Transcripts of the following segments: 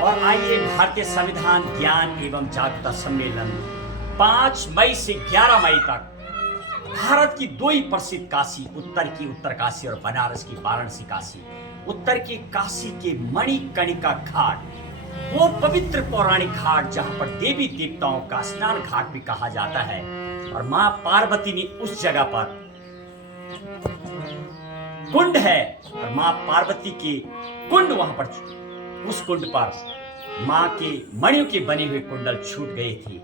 और आइए भारतीय संविधान ज्ञान एवं जागरूकता सम्मेलन 5 मई से 11 मई तक भारत की दो ही प्रसिद्ध काशी, उत्तर की उत्तरकाशी और बनारस की वाराणसी काशी। उत्तर की काशी के मणिकर्णिका घाट, वो पवित्र पौराणिक घाट जहां पर देवी देवताओं का स्नान घाट भी कहा जाता है। और मां पार्वती ने उस जगह पर कुंड है और मां पार्वती के कुंड वहां पर, उस कुंड पर मां के मणियों के बने हुए कुंडल छूट गए थे।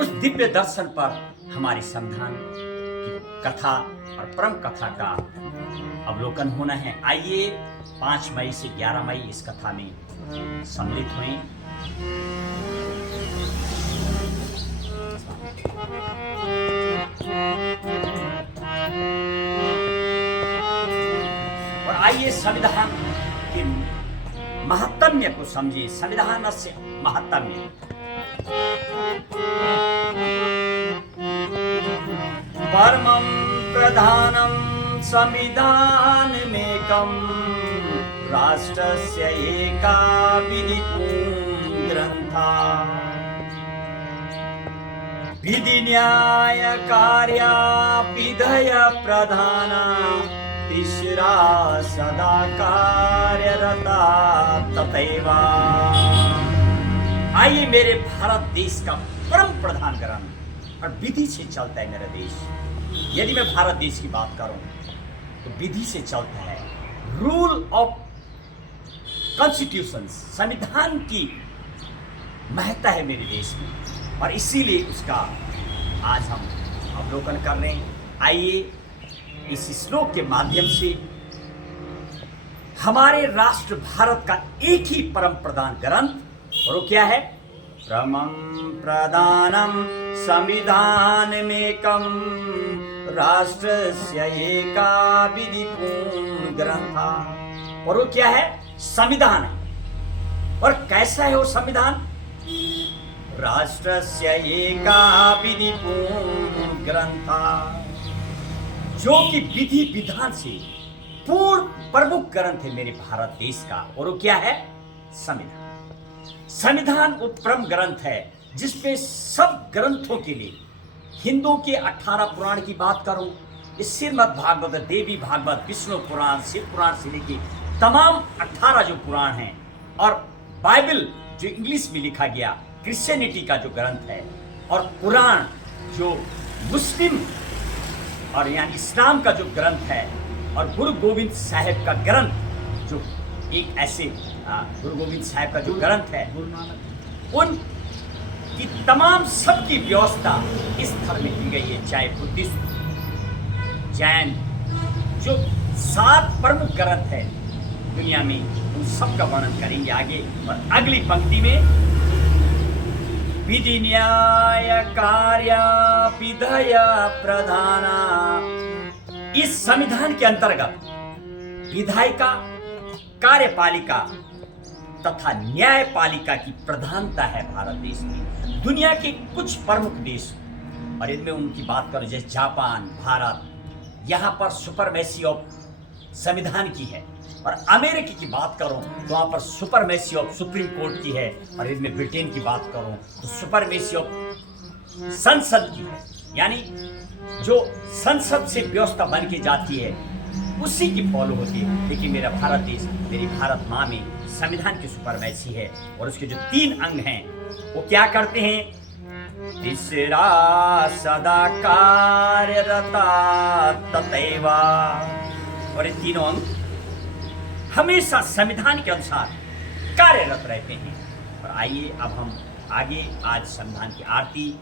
उस दिव्य दर्शन पर हमारे संविधान की कथा और परम कथा का अवलोकन होना है। आइए 5 मई से 11 मई इस कथा में सम्मिलित हुए। और आइए संविधान के महत्म्य को समझिए। संविधान से महत्म्य, परमं प्रधानं संविधानमेकं राष्ट्रस्य एका विधिपूर्ण ग्रन्था विधि न्याय कार्या विधय प्रधाना तीसरा सदा कार्यरता तथैव। आइए मेरे भारत देश का परम प्रधान ग्रंथ और विधि से चलता है मेरा देश। यदि मैं भारत देश की बात करूं तो विधि से चलता है। रूल ऑफ कॉन्स्टिट्यूशन, संविधान की महत्ता है मेरे देश में और इसीलिए उसका आज हम अवलोकन कर रहे हैं। आइए इस श्लोक के माध्यम से हमारे राष्ट्र भारत का एक ही परम प्रधान ग्रंथ, और वो क्या है? परमं प्रधानम संविधानमेकं राष्ट्रस्य एका विधिपूर्ण ग्रंथा। और वो क्या है? संविधान है। और कैसा है वो संविधान? राष्ट्रस्य एका विधिपूर्ण ग्रंथा, जो कि विधि विधान से पूर्ण प्रमुख ग्रंथ है मेरे भारत देश का। और वो क्या है? संविधान। संविधान वो परम ग्रंथ है जिसपे सब ग्रंथों के लिए, हिंदुओं के 18 पुराण की बात करूं, इस श्रीमद् भागवत, देवी भागवत, विष्णु पुराण, शिव पुराण से लेके तमाम 18 जो पुराण हैं, और बाइबल जो इंग्लिश में लिखा गया, क्रिश्चियनिटी का जो ग्रंथ है, और कुरान जो मुस्लिम और यानी इस्लाम का जो ग्रंथ है, और गुरु गोविंद साहब का ग्रंथ जो एक ऐसे गुरु गोविंद साहब का जो ग्रंथ है, उन की तमाम सबकी व्यवस्था इस धर्म में की गई है। चाहे बुद्धिस्ट, जैन, जो 7 प्रमुख ग्रंथ है दुनिया में, उन सब का वर्णन करेंगे आगे। और अगली पंक्ति में विधि न्याय कार्य विधय प्रधाना, इस संविधान के अंतर्गत विधायिका, कार्यपालिका तथा न्यायपालिका की प्रधानता है भारत देश में। दुनिया के कुछ प्रमुख देश, और इनमें उनकी बात करो जैसे जापान, भारत, यहाँ पर सुपरमेसी ऑफ संविधान की है। और अमेरिका की बात करो तो वहाँ पर सुपरमेसी ऑफ सुप्रीम कोर्ट की है। और इनमें ब्रिटेन की बात करो तो सुपरमेसी ऑफ संसद की है, यानी जो संसद से व्यवस्था बन के जाती है उसी की फॉलो होती है। लेकिन मेरा भारत देश, मेरी भारत माँ में संविधान की सुपरमेसी है। और उसके जो 3 अंग हैं वो क्या करते हैं? तीसरा सदा कार्यरता तथैव। और ये तीनों अंग हमेशा संविधान के अनुसार कार्यरत रहते हैं। और आइए अब हम आगे आज संविधान की आरती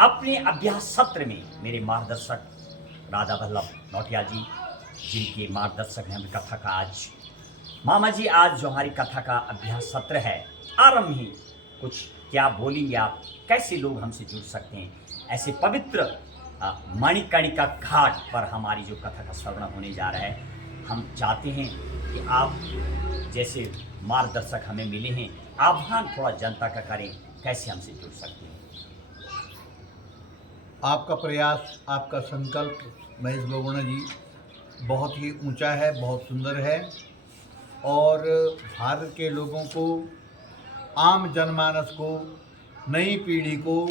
अपने अभ्यास सत्र में मेरे मार्गदर्शक राधा वल्लभ नौटियाल जी, जिनके मार्गदर्शक हैं हमें कथा का आज मामा जी, आज जो हमारी कथा का अभ्यास सत्र है, आरंभ ही कुछ क्या बोलेंगे आप? कैसे लोग हमसे जुड़ सकते हैं? ऐसे पवित्र मणिकर्णिका घाट पर हमारी जो कथा का श्रवण होने जा रहा है, हम चाहते हैं कि आप जैसे मार्गदर्शक हमें मिले हैं, आह्वान थोड़ा जनता का करें, कैसे हमसे जुड़ सकते हैं? आपका प्रयास, आपका संकल्प महेश बगुणा जी बहुत ही ऊंचा है, बहुत सुंदर है। और भारत के लोगों को, आम जनमानस को, नई पीढ़ी को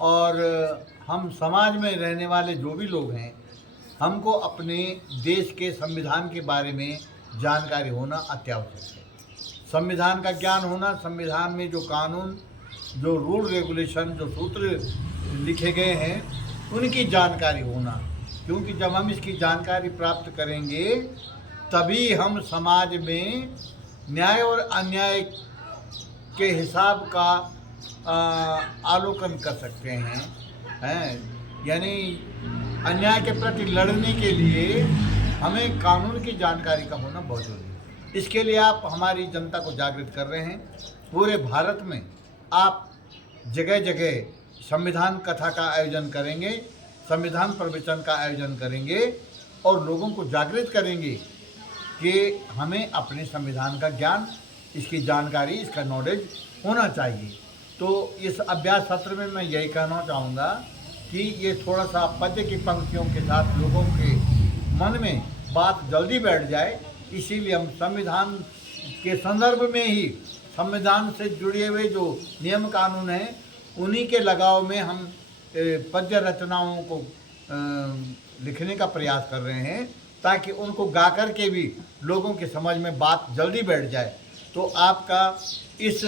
और हम समाज में रहने वाले जो भी लोग हैं, हमको अपने देश के संविधान के बारे में जानकारी होना अत्यावश्यक है। संविधान का ज्ञान होना, संविधान में जो कानून, जो रूल रेगुलेशन, जो सूत्र लिखे गए हैं, उनकी जानकारी होना, क्योंकि जब हम इसकी जानकारी प्राप्त करेंगे तभी हम समाज में न्याय और अन्याय के हिसाब का आलोकन कर सकते हैं। यानी अन्याय के प्रति लड़ने के लिए हमें कानून की जानकारी का होना बहुत जरूरी है। इसके लिए आप हमारी जनता को जागृत कर रहे हैं। पूरे भारत में आप जगह जगह संविधान कथा का आयोजन करेंगे, संविधान प्रवचन का आयोजन करेंगे और लोगों को जागृत करेंगे कि हमें अपने संविधान का ज्ञान, इसकी जानकारी, इसका नॉलेज होना चाहिए। तो इस अभ्यास सत्र में मैं यही कहना चाहूँगा कि ये थोड़ा सा पद्य की पंक्तियों के साथ लोगों के मन में बात जल्दी बैठ जाए, इसीलिए हम संविधान के संदर्भ में ही, संविधान से जुड़े हुए जो नियम कानून हैं उन्हीं के लगाव में हम पद्य रचनाओं को लिखने का प्रयास कर रहे हैं, ताकि उनको गा कर के भी लोगों के समझ में बात जल्दी बैठ जाए। तो आपका इस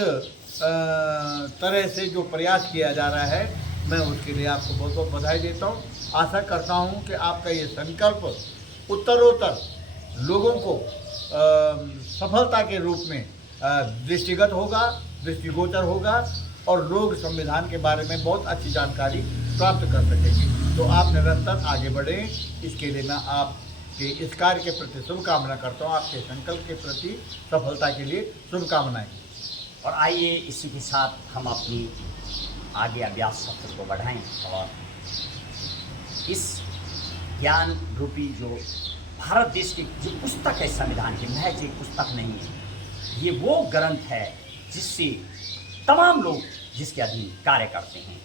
तरह से जो प्रयास किया जा रहा है, मैं उसके लिए आपको बहुत बहुत बधाई देता हूँ। आशा करता हूँ कि आपका ये संकल्प उत्तरोत्तर लोगों को सफलता के रूप में दृष्टिगत होगा, दृष्टिगोचर होगा और लोग संविधान के बारे में बहुत अच्छी जानकारी प्राप्त कर सकेंगे। तो आप निरंतर आगे बढ़ें, इसके लिए मैं आपके इस कार्य के प्रति शुभकामना करता हूँ। आपके संकल्प के प्रति सफलता के लिए शुभकामनाएं। और आइए इसी के साथ हम अपनी आगे अभ्यास सत्र को बढ़ाएं और इस ज्ञान रूपी जो भारत देश की जो पुस्तक है संविधान की, महज एक पुस्तक नहीं है, ये वो ग्रंथ है जिससे तमाम लोग जिसके अधीन कार्य करते हैं